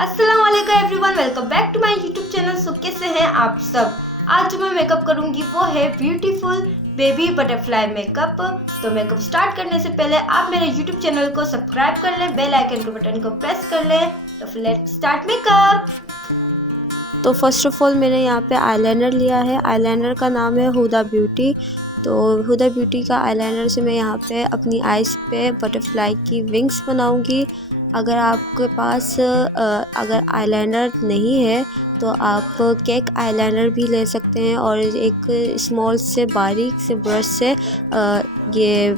अस्सलाम वालेकुम everyone, welcome back to my YouTube channel. So कैसे हैं आप सब। आज जो मैं मेकअप करूंगी वो है ब्यूटीफुल बेबी बटरफ्लाई मेकअप। तो मेकअप स्टार्ट करने से पहले आप मेरे यूट्यूब चैनल को सब्सक्राइब कर लें, बेल आइकन के बटन को प्रेस कर लें। तो फिर लेट्स स्टार्ट मेकअप। तो फर्स्ट ऑफ ऑल मैंने यहाँ पे आईलाइनर लिया है। आईलाइनर का नाम है हुदा ब्यूटी। तो हुदा ब्यूटी का आईलाइनर से मैं यहाँ पे अपनी आइज़ पे बटरफ्लाई की विंग्स बनाऊंगी। अगर आपके पास अगर आईलाइनर नहीं है तो आप केक आईलाइनर भी ले सकते हैं और एक स्मॉल से बारीक से ब्रश से ये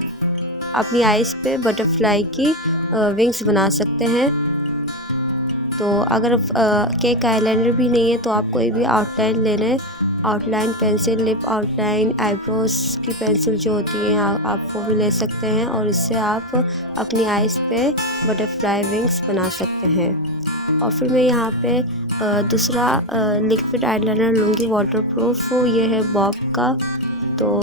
अपनी आइज़ पे बटरफ्लाई की विंग्स बना सकते हैं। तो अगर केक आईलाइनर भी नहीं है तो आप कोई भी आउटलाइन ले लें। Outline pencil, lip outline, eyebrows की पेंसिल जो होती है आप वो भी ले सकते हैं और इससे आप अपनी आइज़ पे बटरफ्लाई विंग्स बना सकते हैं। और फिर मैं यहाँ पे दूसरा लिक्विड आईलाइनर लूँगी वाटरप्रूफ। ये है बॉब का। तो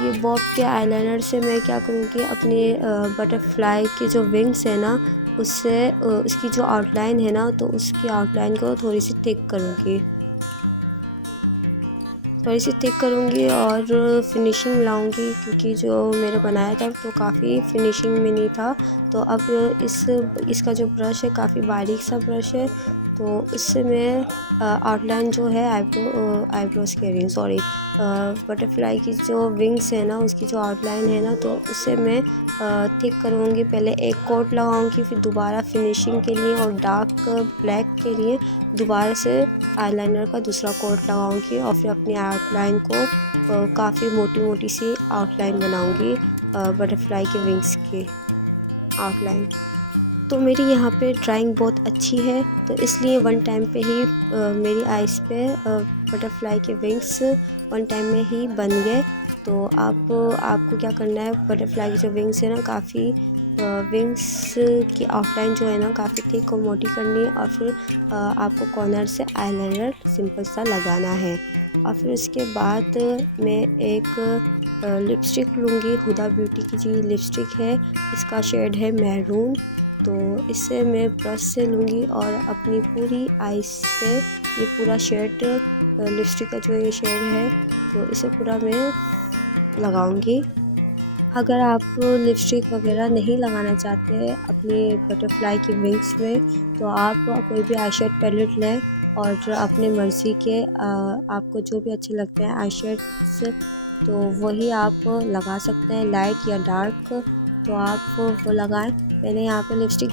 ये बॉब के आईलाइनर से मैं क्या करूँगी, अपनी बटरफ्लाई की जो विंग्स है ना उससे उसकी जो आउटलाइन है ना तो उसकी आउटलाइन को थोड़ी सी थिक करूँगी और फिनिशिंग लाऊंगी, क्योंकि जो मैंने बनाया था तो काफ़ी फिनिशिंग में नहीं था। तो अब इसका जो ब्रश है काफ़ी बारीक सा ब्रश है, तो इससे मैं आउटलाइन जो है आईब्रोज कह रही हूँ, सॉरी, बटरफ्लाई की जो विंग्स है ना उसकी जो आउटलाइन है ना तो उससे मैं थिक करूँगी। पहले एक कोट लगाऊंगी, फिर दोबारा फिनिशिंग के लिए और डार्क ब्लैक के लिए दोबारा से आईलाइनर का दूसरा कोट लगाऊंगी और फिर अपनी आउटलाइन को काफ़ी मोटी मोटी सी आउटलाइन बनाऊंगी, बटरफ्लाई के विंग्स की आउटलाइन। तो मेरी यहाँ पे ड्राइंग बहुत अच्छी है, तो इसलिए वन टाइम पे ही मेरी आइज़ पे बटरफ्लाई के विंग्स वन टाइम में ही बन गए। तो आपको क्या करना है, बटरफ्लाई की जो विंग्स है ना काफ़ी विंग्स की आउटलाइन जो है ना काफ़ी थिक और मोटी करनी है और फिर आपको कॉर्नर से आईलाइनर सिंपल सा लगाना है। और फिर उसके बाद मैं एक लिपस्टिक लूँगी। हुदा ब्यूटी की जी लिपस्टिक है, इसका शेड है मैरून। तो इससे मैं ब्रश से लूँगी और अपनी पूरी आइज़ पे ये पूरा शेड, लिपस्टिक का जो ये शेड है तो इसे पूरा मैं लगाऊंगी। अगर आप लिपस्टिक वगैरह नहीं लगाना चाहते हैं अपनी बटरफ्लाई की विंग्स में तो आप कोई भी आई शेड पैलेट लें और अपने मर्ज़ी के आपको जो भी अच्छे लगते हैं आई शेड्स तो वही आप लगा सकते हैं, लाइट या डार्क, तो आप वो लगाएं। मैंने यहाँ पे लिपस्टिक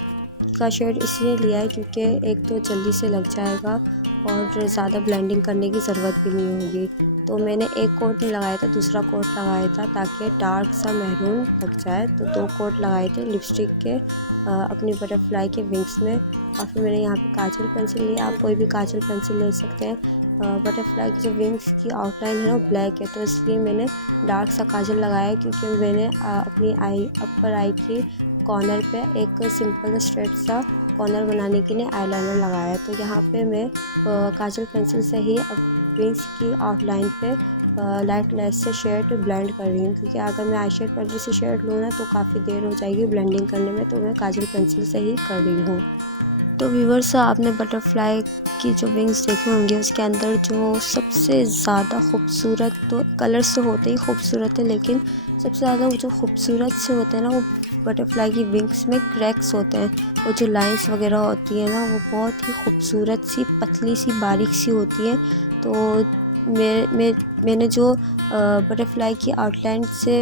का शेड इसलिए लिया है क्योंकि एक तो जल्दी से लग जाएगा और ज़्यादा ब्लेंडिंग करने की ज़रूरत भी नहीं होगी। तो मैंने एक कोट नहीं लगाया था, दूसरा कोट लगाया था ताकि डार्क सा मैरून लग जाए। तो 2 कोट लगाए थे लिपस्टिक के अपनी बटरफ्लाई के विंग्स में। और फिर मैंने यहाँ पे काजल पेंसिल ली, आप कोई भी काजल पेंसिल ले सकते हैं। बटरफ्लाई की जो विंग्स की आउटलाइन है ना ब्लैक है, तो इसलिए मैंने डार्क सा काजल लगाया, क्योंकि मैंने अपनी अपर आई के कॉर्नर पे एक सिंपल स्ट्रेट सा कॉर्नर बनाने के लिए आईलाइनर लगाया। तो यहाँ पे मैं काजल पेंसिल से ही विंग्स की आउटलाइन पे लाइट से शेड ब्लेंड कर रही हूँ, क्योंकि अगर मैं आई शेड पेंसिल से शेड लूँ ना तो काफ़ी देर हो जाएगी ब्लेंडिंग करने में, तो मैं काजल पेंसिल से ही कर रही हूँ। तो व्यूअर्स, आपने बटरफ्लाई की जो विंग्स देखे होंगे उसके अंदर जो सबसे ज़्यादा खूबसूरत, तो कलर्स तो होते ही खूबसूरत है लेकिन सबसे ज़्यादा वो जो खूबसूरत से होते हैं ना वो बटरफ्लाई की विंग्स में क्रैक्स होते हैं। वो जो लाइंस वगैरह होती है ना वो बहुत ही खूबसूरत सी पतली सी बारीक सी होती है। तो मैंने जो बटरफ्लाई की आउटलाइन से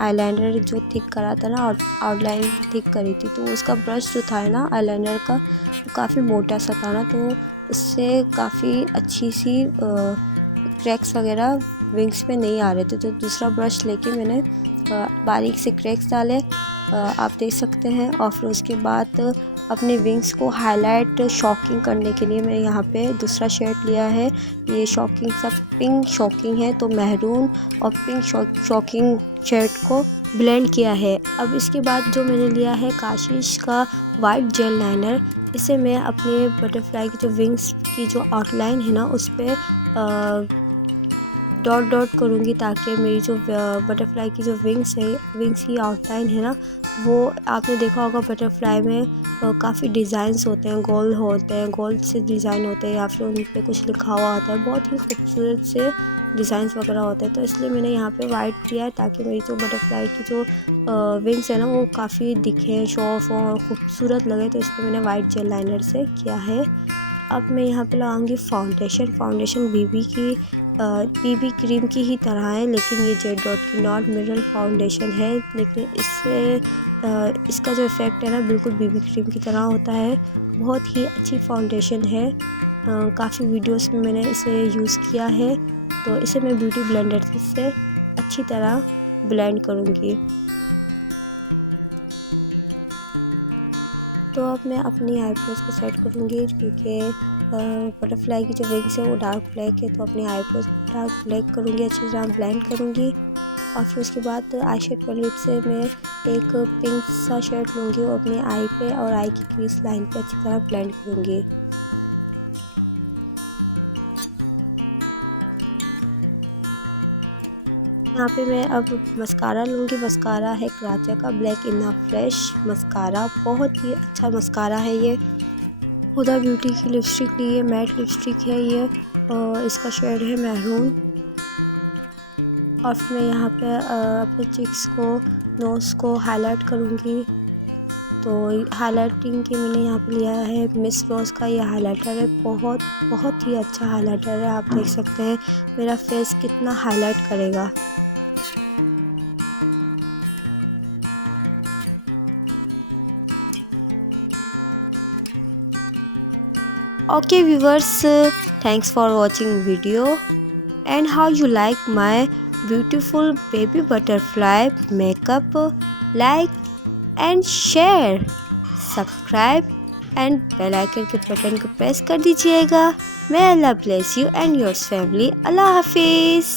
आईलाइनर जो थिक करा था ना, आउटलाइन थिक करी थी, तो उसका ब्रश जो था ना आईलाइनर का वो काफ़ी मोटा सा था ना, तो उससे काफ़ी अच्छी सी क्रैक्स वगैरह विंग्स पे नहीं आ रहे थे। तो दूसरा ब्रश लेके मैंने बारीक से क्रैक्स डाले, आप देख सकते हैं। और फिर उसके बाद अपने विंग्स को हाईलाइट शॉकिंग करने के लिए मैं यहाँ पे दूसरा शेड लिया है। ये शॉकिंग सा पिंक शॉकिंग है, तो मैरून और पिंक शॉकिंग शेड को ब्लेंड किया है। अब इसके बाद जो मैंने लिया है काशिश का वाइट जेल लाइनर, इसे मैं अपने बटरफ्लाई की जो विंग्स की जो आउटलाइन है ना उस पर डॉट डॉट करूँगी, ताकि मेरी जो बटरफ्लाई की जो विंग्स की आउटलाइन है ना वो आपने देखा होगा बटरफ्लाई में काफ़ी डिज़ाइंस होते हैं, गोल से डिज़ाइन होते हैं या फिर उन पे कुछ लिखा हुआ होता है, बहुत ही खूबसूरत से डिज़ाइंस वगैरह होते हैं। तो इसलिए मैंने यहाँ पे वाइट किया है ताकि मेरी जो बटरफ्लाई की जो विंग्स है ना वो काफ़ी दिखे, शो ऑफ हो और खूबसूरत लगे, तो इसलिए मैंने वाइट जेल लाइनर से किया है। अब मैं यहाँ पे लगाऊंगी फाउंडेशन बीबी क्रीम की ही तरह है, लेकिन ये जेड डॉट की नॉट मिरर फाउंडेशन है, लेकिन इससे इसका जो इफ़ेक्ट है ना बिल्कुल बीबी क्रीम की तरह होता है। बहुत ही अच्छी फाउंडेशन है, काफ़ी वीडियोस में मैंने इसे यूज़ किया है। तो इसे मैं ब्यूटी ब्लेंडर से अच्छी तरह ब्लेंड करूँगी। तो अब मैं अपनी आईब्रोज़ को सेट करूँगी, क्योंकि बटरफ्लाई की जो विंग्स है वो डार्क ब्लैक है, तो अपनी आईब्रोज़ डार्क ब्लैक करूँगी, अच्छी तरह ब्लेंड करूँगी। और फिर उसके बाद आई शेड पैलेट से मैं एक पिंक सा शेड लूँगी और अपनी आई पे और आई की क्रीज लाइन पे अच्छी तरह ब्लेंड करूँगी। यहाँ पे मैं अब मस्कारा लूँगी। मस्कारा है क्राचा का ब्लैक इनफ फ्रेश मस्कारा, बहुत ही अच्छा मस्कारा है ये। हुदा ब्यूटी की लिपस्टिक ली है, मैट लिपस्टिक है ये, और इसका शेड है मैरून। और फिर मैं यहाँ पे अपने चिक्स को, नोज़ को हाईलाइट करूँगी। तो हाईलाइटिंग के मैंने यहाँ पे लिया है मिस रोज़ का ये हाईलाइटर है, बहुत ही अच्छा हाईलाइटर है। आप देख सकते हैं मेरा फेस कितना हाईलाइट करेगा। Okay viewers, thanks for watching video, and how you like my beautiful baby butterfly makeup. Like and share, subscribe and bell icon के बटन को प्रेस कर दीजिएगा। may Allah bless you and your family. अल्लाह हाफिज़।